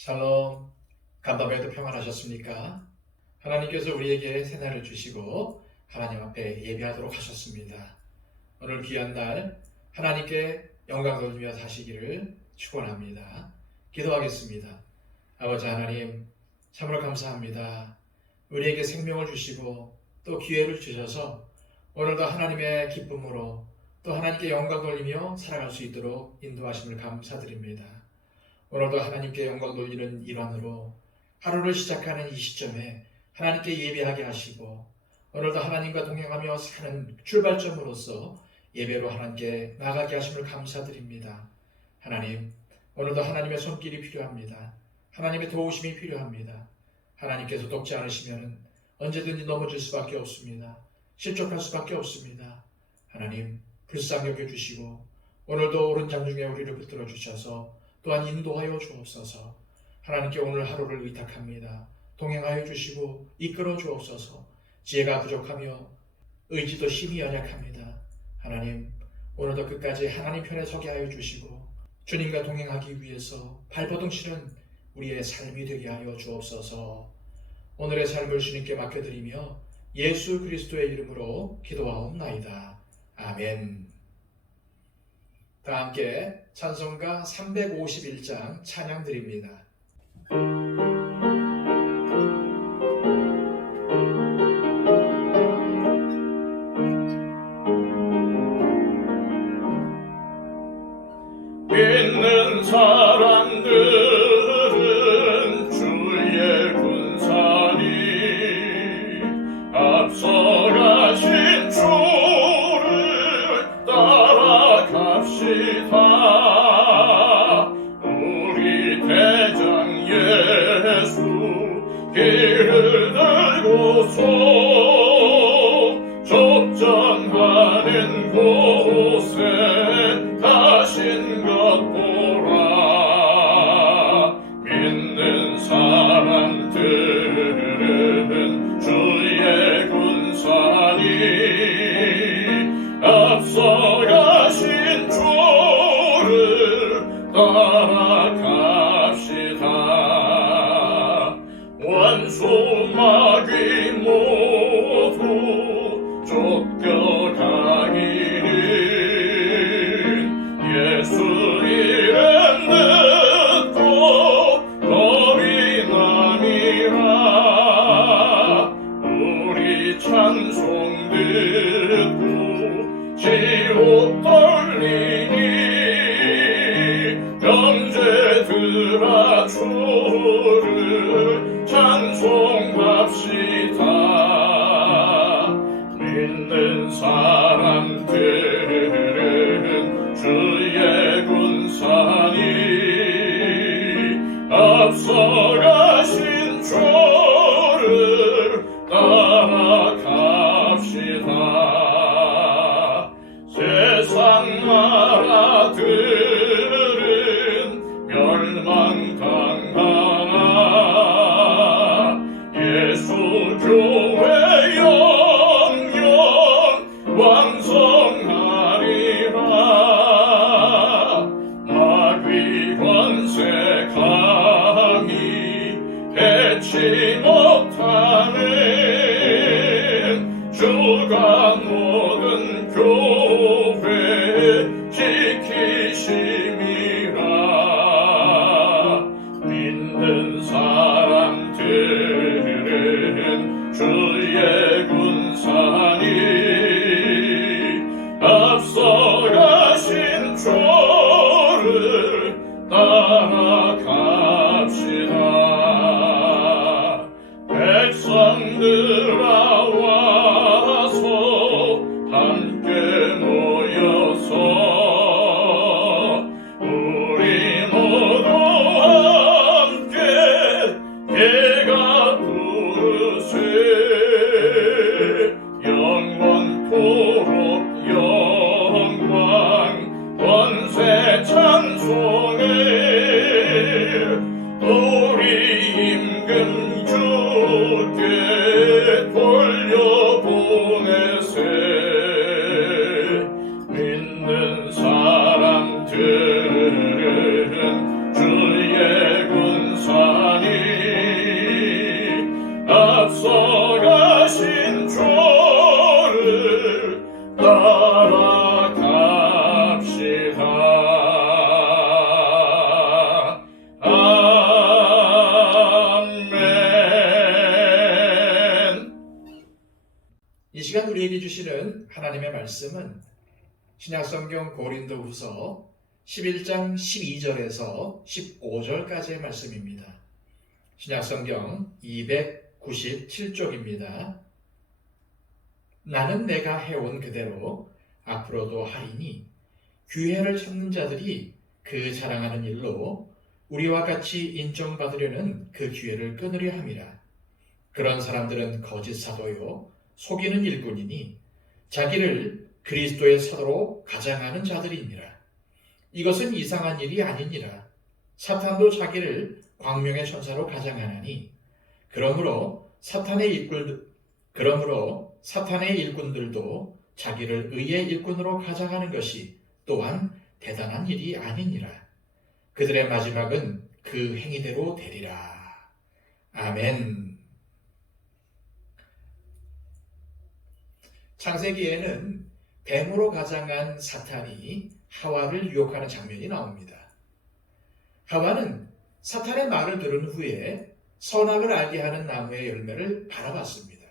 샬롬, 간밤에도 평안하셨습니까? 하나님께서 우리에게 새날을 주시고 하나님 앞에 예배하도록 하셨습니다. 오늘 귀한 날 하나님께 영광 돌리며 사시기를 축원합니다. 기도하겠습니다. 아버지 하나님, 참으로 감사합니다. 우리에게 생명을 주시고 또 기회를 주셔서 오늘도 하나님의 기쁨으로 또 하나님께 영광 돌리며 살아갈 수 있도록 인도하심을 감사드립니다. 오늘도 하나님께 영광 돌리는 일환으로 하루를 시작하는 이 시점에 하나님께 예배하게 하시고 오늘도 하나님과 동행하며 사는 출발점으로서 예배로 하나님께 나가게 하심을 감사드립니다. 하나님, 오늘도 하나님의 손길이 필요합니다. 하나님의 도우심이 필요합니다. 하나님께서 돕지 않으시면 언제든지 넘어질 수밖에 없습니다. 실족할 수밖에 없습니다. 하나님, 불쌍히 여겨주시고 오늘도 옳은 장중에 우리를 붙들어 주셔서 또한 인도하여 주옵소서. 하나님께 오늘 하루를 의탁합니다. 동행하여 주시고 이끌어 주옵소서. 지혜가 부족하며 의지도 힘이 연약합니다. 하나님, 오늘도 끝까지 하나님 편에 서게 하여 주시고 주님과 동행하기 위해서 발버둥 치는 우리의 삶이 되게 하여 주옵소서. 오늘의 삶을 주님께 맡겨드리며 예수 그리스도의 이름으로 기도하옵나이다. 아멘. 다 함께 찬송가 351장 찬양 드립니다. 믿는 사람들은 주의 군사니 앞서가신 주를 따라갑시다. 우리 대장 예수 길을 들고서 접전하는 곳에 가신 것 보라. 믿는 사람들은 주의 군사니 앞서가신 주를 따라갑시다. 원수 마귀 모두 쫓겨가기를 예수 이름 듣고 겁이 남이라. 우리 찬송 듣고 지옥 떨리니 형제들아 주를 찬송합시다. 믿는 사람들은 주의 군사니 앞서가신 주를 따라갑시다. 세상 나라들은 멸망당하나 예수 교회 영영 왕성하리라. 마귀 권세 강이 해치 못하는 주가 모든 교회 지키심이라. 믿는 사람들은 주의 군사니 앞서가신 주를 따라갑시다. 백성들아 와서 함께 모여서 있는 하나님의 말씀은 신약성경 고린도후서 11장 12절에서 15절까지의 말씀입니다. 신약성경 297쪽입니다. 나는 내가 해온 그대로 앞으로도 하리니 기회를 찾는 자들이 그 자랑하는 일로 우리와 같이 인정받으려는 그 기회를 끊으려 함이라. 그런 사람들은 거짓 사도요 속이는 일꾼이니 자기를 그리스도의 사도로 가장하는 자들이니라. 이것은 이상한 일이 아니니라. 사탄도 자기를 광명의 천사로 가장하나니 그러므로 사탄의 일꾼들도 자기를 의의 일꾼으로 가장하는 것이 또한 대단한 일이 아니니라. 그들의 마지막은 그 행위대로 되리라. 아멘. 창세기에는 뱀으로 가장한 사탄이 하와를 유혹하는 장면이 나옵니다. 하와는 사탄의 말을 들은 후에 선악을 알게 하는 나무의 열매를 바라봤습니다.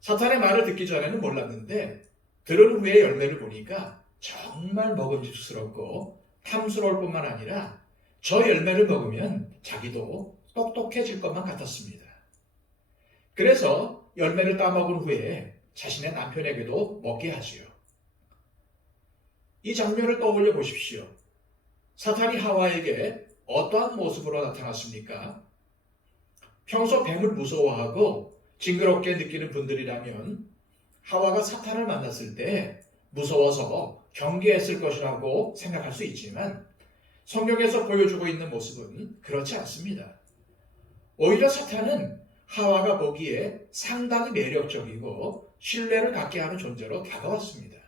사탄의 말을 듣기 전에는 몰랐는데 들은 후에 열매를 보니까 정말 먹음직스럽고 탐스러울 뿐만 아니라 저 열매를 먹으면 자기도 똑똑해질 것만 같았습니다. 그래서 열매를 따먹은 후에 자신의 남편에게도 먹게 하지요. 이 장면을 떠올려 보십시오. 사탄이 하와에게 어떠한 모습으로 나타났습니까? 평소 뱀을 무서워하고 징그럽게 느끼는 분들이라면 하와가 사탄을 만났을 때 무서워서 경계했을 것이라고 생각할 수 있지만 성경에서 보여주고 있는 모습은 그렇지 않습니다. 오히려 사탄은 하와가 보기에 상당히 매력적이고 신뢰를 갖게 하는 존재로 다가왔습니다.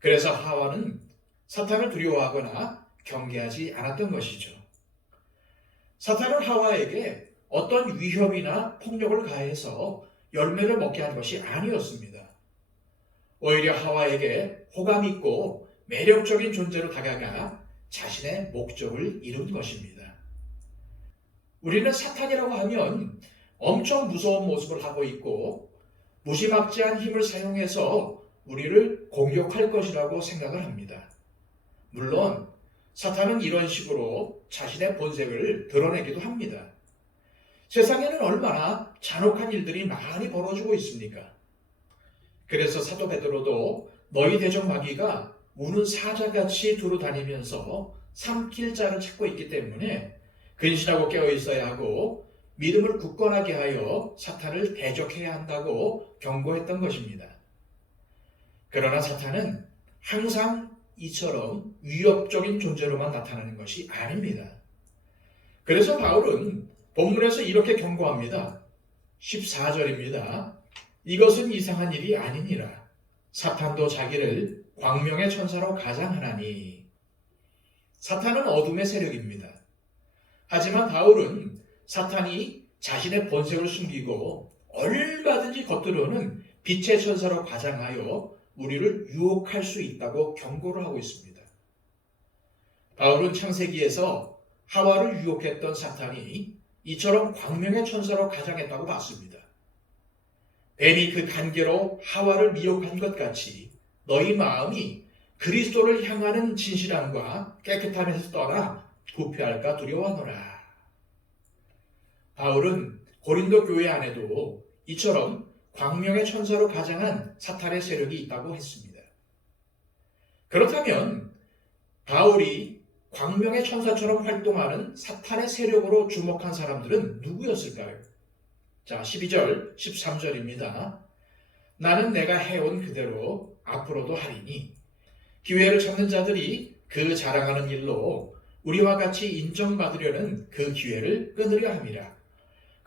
그래서 하와는 사탄을 두려워하거나 경계하지 않았던 것이죠. 사탄은 하와에게 어떤 위협이나 폭력을 가해서 열매를 먹게 한 것이 아니었습니다. 오히려 하와에게 호감 있고 매력적인 존재로 다가가 자신의 목적을 이룬 것입니다. 우리는 사탄이라고 하면 엄청 무서운 모습을 하고 있고 무지막지한 힘을 사용해서 우리를 공격할 것이라고 생각을 합니다. 물론 사탄은 이런 식으로 자신의 본색을 드러내기도 합니다. 세상에는 얼마나 잔혹한 일들이 많이 벌어지고 있습니까? 그래서 사도 베드로도 너희 대적 마귀가 우는 사자같이 두루 다니면서 삼킬 자를 찾고 있기 때문에 근신하고 깨어 있어야 하고 믿음을 굳건하게 하여 사탄을 대적해야 한다고 경고했던 것입니다. 그러나 사탄은 항상 이처럼 위협적인 존재로만 나타나는 것이 아닙니다. 그래서 바울은 본문에서 이렇게 경고합니다. 14절입니다. 이것은 이상한 일이 아니니라. 사탄도 자기를 광명의 천사로 가장하나니. 사탄은 어둠의 세력입니다. 하지만 바울은 사탄이 자신의 본색을 숨기고 얼마든지 겉으로는 빛의 천사로 가장하여 우리를 유혹할 수 있다고 경고를 하고 있습니다. 바울은 창세기에서 하와를 유혹했던 사탄이 이처럼 광명의 천사로 가장했다고 봤습니다. 뱀이 그 간계로 하와를 미혹한 것 같이 너희 마음이 그리스도를 향하는 진실함과 깨끗함에서 떠나 부패할까 두려워하노라. 바울은 고린도 교회 안에도 이처럼 광명의 천사로 가장한 사탄의 세력이 있다고 했습니다. 그렇다면 바울이 광명의 천사처럼 활동하는 사탄의 세력으로 주목한 사람들은 누구였을까요? 자, 12절, 13절입니다. 나는 내가 해온 그대로 앞으로도 하리니 기회를 찾는 자들이 그 자랑하는 일로 우리와 같이 인정받으려는 그 기회를 끊으려 함이라.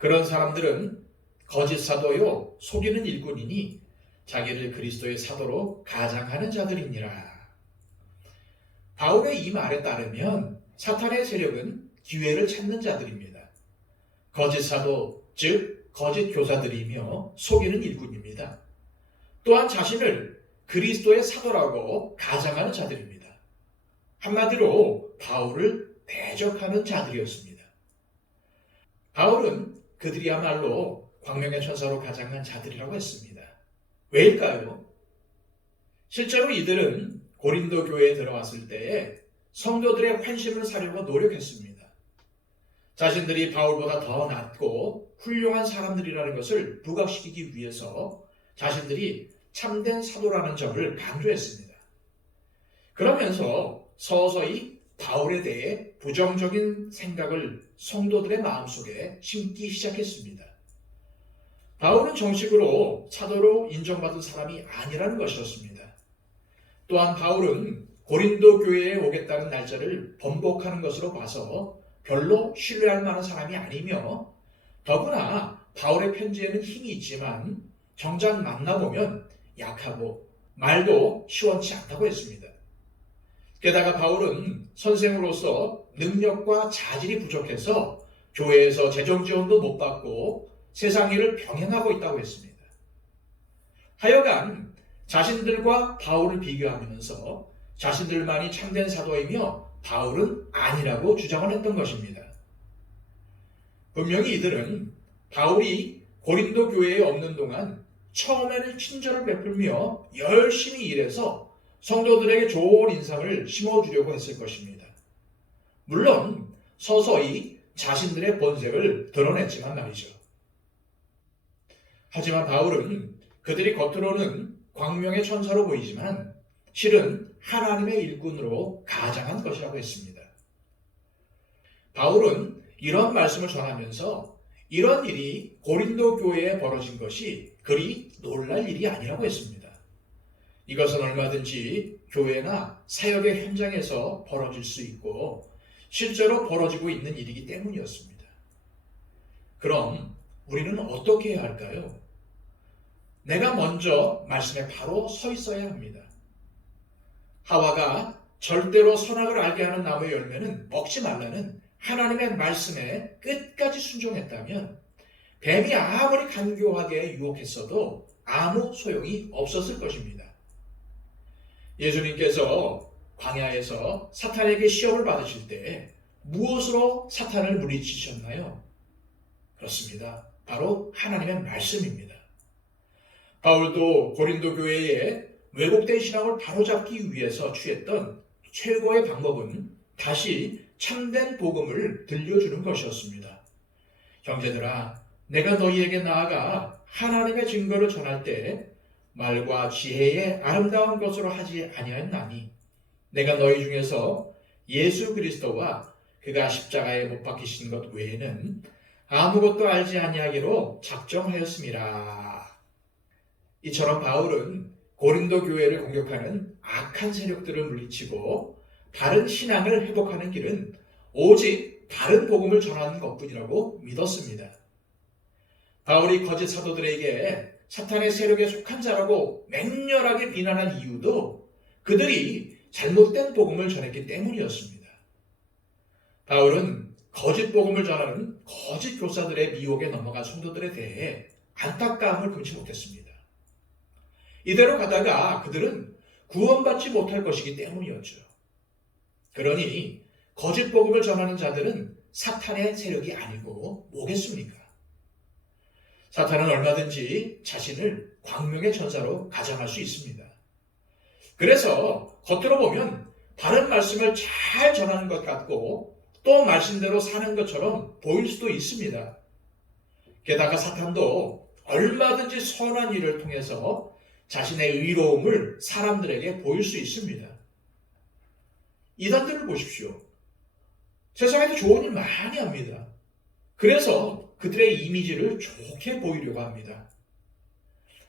그런 사람들은 거짓 사도요 속이는 일꾼이니 자기를 그리스도의 사도로 가장하는 자들이니라. 바울의 이 말에 따르면 사탄의 세력은 기회를 찾는 자들입니다. 거짓 사도, 즉 거짓 교사들이며 속이는 일꾼입니다. 또한 자신을 그리스도의 사도라고 가장하는 자들입니다. 한마디로 바울을 대적하는 자들이었습니다. 바울은 그들이야말로 광명의 천사로 가장한 자들이라고 했습니다. 왜일까요? 실제로 이들은 고린도 교회에 들어왔을 때에 성도들의 환심을 사려고 노력했습니다. 자신들이 바울보다 더 낫고 훌륭한 사람들이라는 것을 부각시키기 위해서 자신들이 참된 사도라는 점을 강조했습니다. 그러면서 서서히 바울에 대해 부정적인 생각을 성도들의 마음속에 심기 시작했습니다. 바울은 정식으로 사도로 인정받은 사람이 아니라는 것이었습니다. 또한 바울은 고린도 교회에 오겠다는 날짜를 번복하는 것으로 봐서 별로 신뢰할 만한 사람이 아니며, 더구나 바울의 편지에는 힘이 있지만 정작 만나보면 약하고 말도 시원치 않다고 했습니다. 게다가 바울은 선생으로서 능력과 자질이 부족해서 교회에서 재정 지원도 못 받고 세상 일을 병행하고 있다고 했습니다. 하여간 자신들과 바울을 비교하면서 자신들만이 참된 사도이며 바울은 아니라고 주장을 했던 것입니다. 분명히 이들은 바울이 고린도 교회에 없는 동안 처음에는 친절을 베풀며 열심히 일해서 성도들에게 좋은 인상을 심어주려고 했을 것입니다. 물론 서서히 자신들의 본색을 드러냈지만 말이죠. 하지만 바울은 그들이 겉으로는 광명의 천사로 보이지만 실은 하나님의 일꾼으로 가장한 것이라고 했습니다. 바울은 이런 말씀을 전하면서 이런 일이 고린도 교회에 벌어진 것이 그리 놀랄 일이 아니라고 했습니다. 이것은 얼마든지 교회나 사역의 현장에서 벌어질 수 있고 실제로 벌어지고 있는 일이기 때문이었습니다. 그럼 우리는 어떻게 해야 할까요? 내가 먼저 말씀에 바로 서 있어야 합니다. 하와가 절대로 선악을 알게 하는 나무의 열매는 먹지 말라는 하나님의 말씀에 끝까지 순종했다면 뱀이 아무리 간교하게 유혹했어도 아무 소용이 없었을 것입니다. 예수님께서 광야에서 사탄에게 시험을 받으실 때 무엇으로 사탄을 물리치셨나요? 그렇습니다. 바로 하나님의 말씀입니다. 바울도 고린도 교회에 왜곡된 신앙을 바로잡기 위해서 취했던 최고의 방법은 다시 참된 복음을 들려주는 것이었습니다. 형제들아, 내가 너희에게 나아가 하나님의 증거를 전할 때 말과 지혜의 아름다운 것으로 하지 아니하였나니 내가 너희 중에서 예수 그리스도와 그가 십자가에 못 박히신 것 외에는 아무것도 알지 아니하기로 작정하였음이라. 이처럼 바울은 고린도 교회를 공격하는 악한 세력들을 물리치고 바른 신앙을 회복하는 길은 오직 바른 복음을 전하는 것뿐이라고 믿었습니다. 바울이 거짓 사도들에게 사탄의 세력에 속한 자라고 맹렬하게 비난한 이유도 그들이 잘못된 복음을 전했기 때문이었습니다. 바울은 거짓 복음을 전하는 거짓 교사들의 미혹에 넘어간 성도들에 대해 안타까움을 금치 못했습니다. 이대로 가다가 그들은 구원받지 못할 것이기 때문이었죠. 그러니 거짓 복음을 전하는 자들은 사탄의 세력이 아니고 뭐겠습니까? 사탄은 얼마든지 자신을 광명의 천사로 가장할 수 있습니다. 그래서 겉으로 보면 바른 말씀을 잘 전하는 것 같고 또 말씀대로 사는 것처럼 보일 수도 있습니다. 게다가 사탄도 얼마든지 선한 일을 통해서 자신의 의로움을 사람들에게 보일 수 있습니다. 이단들을 보십시오. 세상에도 좋은 일 많이 합니다. 그래서 그들의 이미지를 좋게 보이려고 합니다.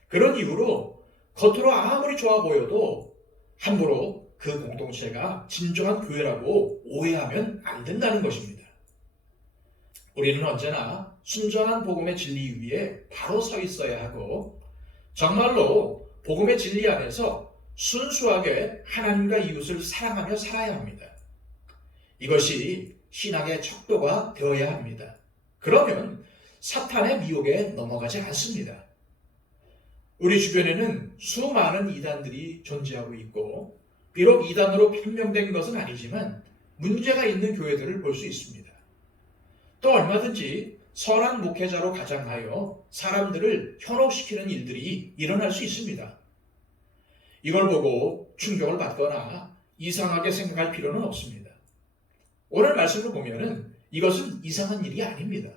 그런 이유로 겉으로 아무리 좋아 보여도 함부로 그 공동체가 진정한 교회라고 오해하면 안 된다는 것입니다. 우리는 언제나 순전한 복음의 진리 위에 바로 서 있어야 하고 정말로 복음의 진리 안에서 순수하게 하나님과 이웃을 사랑하며 살아야 합니다. 이것이 신앙의 척도가 되어야 합니다. 그러면 사탄의 미혹에 넘어가지 않습니다. 우리 주변에는 수많은 이단들이 존재하고 있고 비록 이단으로 판명된 것은 아니지만 문제가 있는 교회들을 볼 수 있습니다. 또 얼마든지 선한 목회자로 가장하여 사람들을 현혹시키는 일들이 일어날 수 있습니다. 이걸 보고 충격을 받거나 이상하게 생각할 필요는 없습니다. 오늘 말씀을 보면은 이것은 이상한 일이 아닙니다.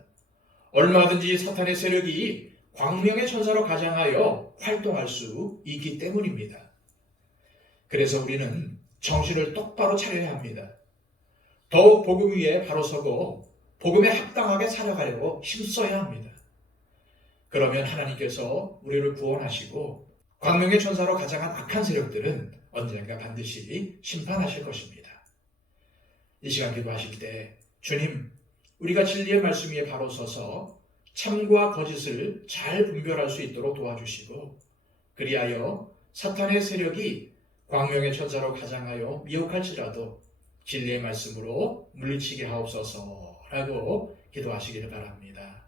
얼마든지 사탄의 세력이 광명의 천사로 가장하여 활동할 수 있기 때문입니다. 그래서 우리는 정신을 똑바로 차려야 합니다. 더욱 복음 위에 바로 서고 복음에 합당하게 살아가려고 힘써야 합니다. 그러면 하나님께서 우리를 구원하시고 광명의 천사로 가장한 악한 세력들은 언젠가 반드시 심판하실 것입니다. 이 시간 기도하실 때 주님, 우리가 진리의 말씀 위에 바로 서서 참과 거짓을 잘 분별할 수 있도록 도와주시고 그리하여 사탄의 세력이 광명의 천사로 가장하여 미혹할지라도 진리의 말씀으로 물리치게 하옵소서라고 기도하시기를 바랍니다.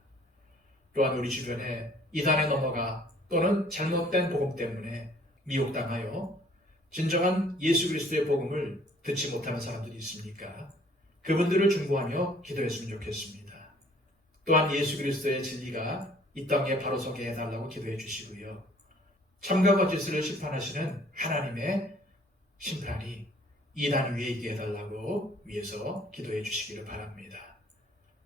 또한 우리 주변에 이단에 넘어가 또는 잘못된 복음 때문에 미혹당하여 진정한 예수 그리스도의 복음을 듣지 못하는 사람들이 있습니까? 그분들을 중보하며 기도했으면 좋겠습니다. 또한 예수 그리스도의 진리가 이 땅에 바로 서게 해달라고 기도해 주시고요. 참과 거짓을 심판하시는 하나님의 심판이 이단 위에 있게 해달라고 위해서 기도해 주시기를 바랍니다.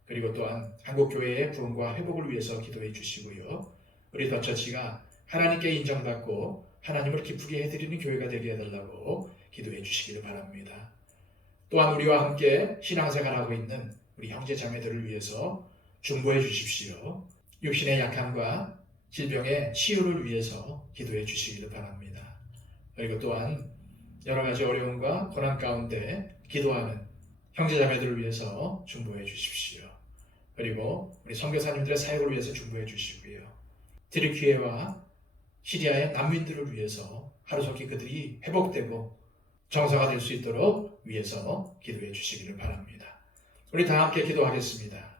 그리고 또한 한국교회의 부흥과 회복을 위해서 기도해 주시고요. 우리 더처치가 하나님께 인정받고 하나님을 기쁘게 해드리는 교회가 되게 해달라고 기도해 주시기를 바랍니다. 또한 우리와 함께 신앙생활하고 있는 우리 형제 자매들을 위해서 중보해 주십시오. 육신의 약함과 질병의 치유를 위해서 기도해 주시기를 바랍니다. 그리고 또한 여러 가지 어려움과 고난 가운데 기도하는 형제 자매들을 위해서 중보해 주십시오. 그리고 우리 선교사님들의 사역을 위해서 중보해 주시고요. 트리키예와 시리아의 난민들을 위해서 하루속히 그들이 회복되고 정사가 될 수 있도록 위해서 기도해 주시기를 바랍니다. 우리 다 함께 기도하겠습니다.